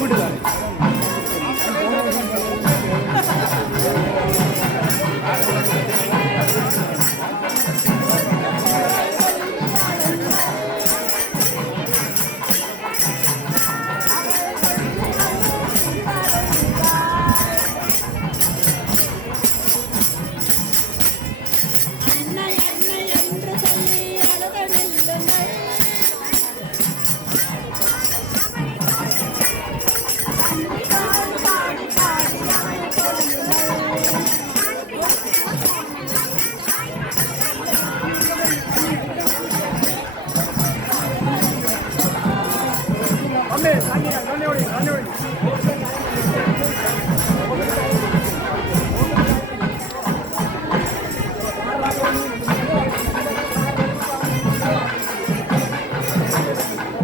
വീട്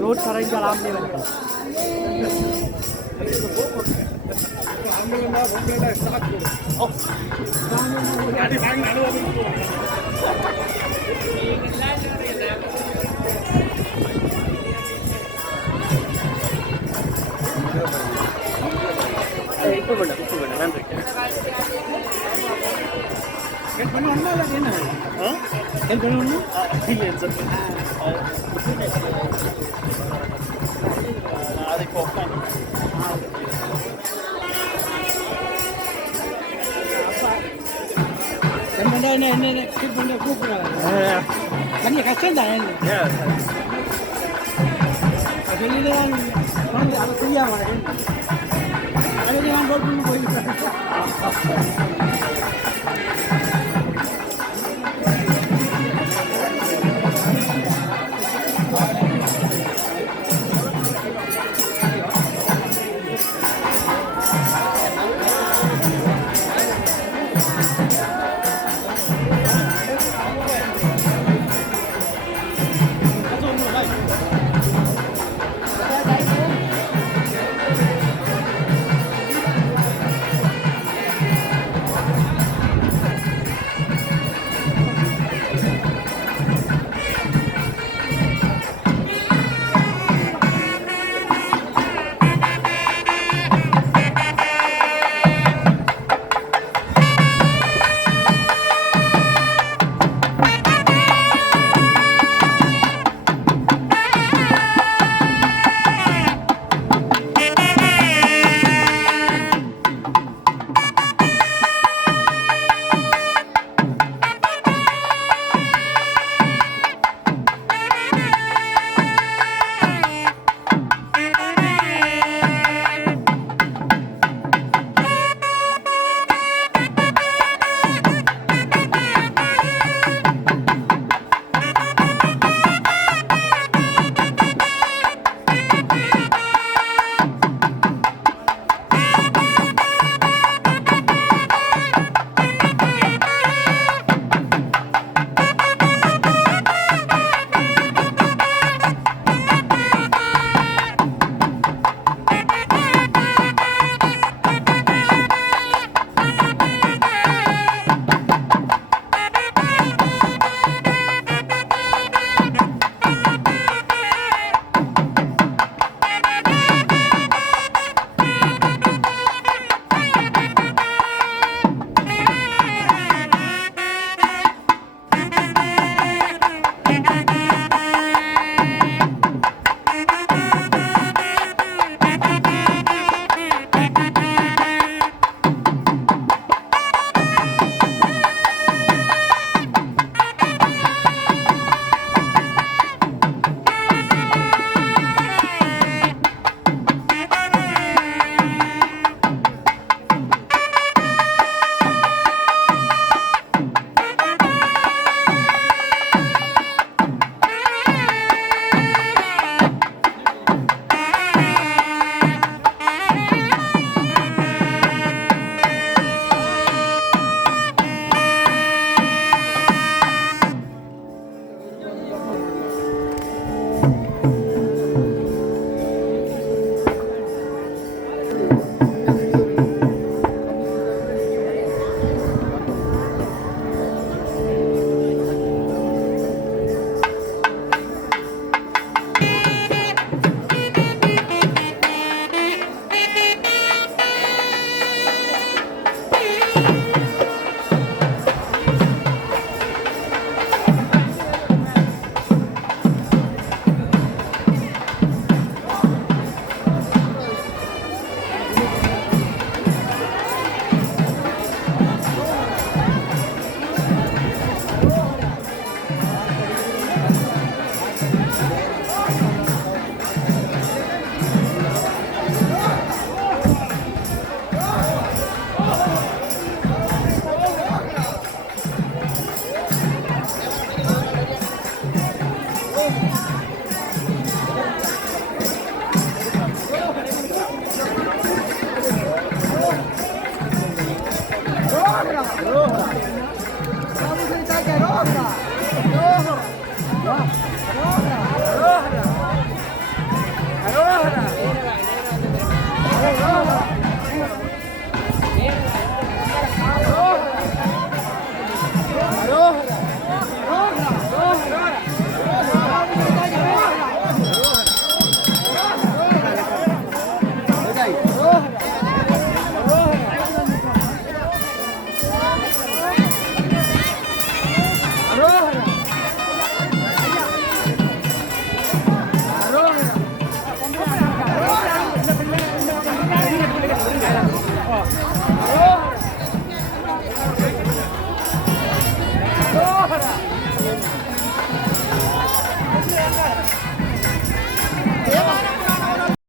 रोड करायचं आराम नाही लागतं இப்போ வேண்டாம் இப்போ வேண்டாம் நன்றி என் பண்ண இல்லை என்ன என் பண்ண இல்லை சார் அதுக்கு உட்காந்து கொஞ்சம் கஷ்டம் தான் என்ன வெளியில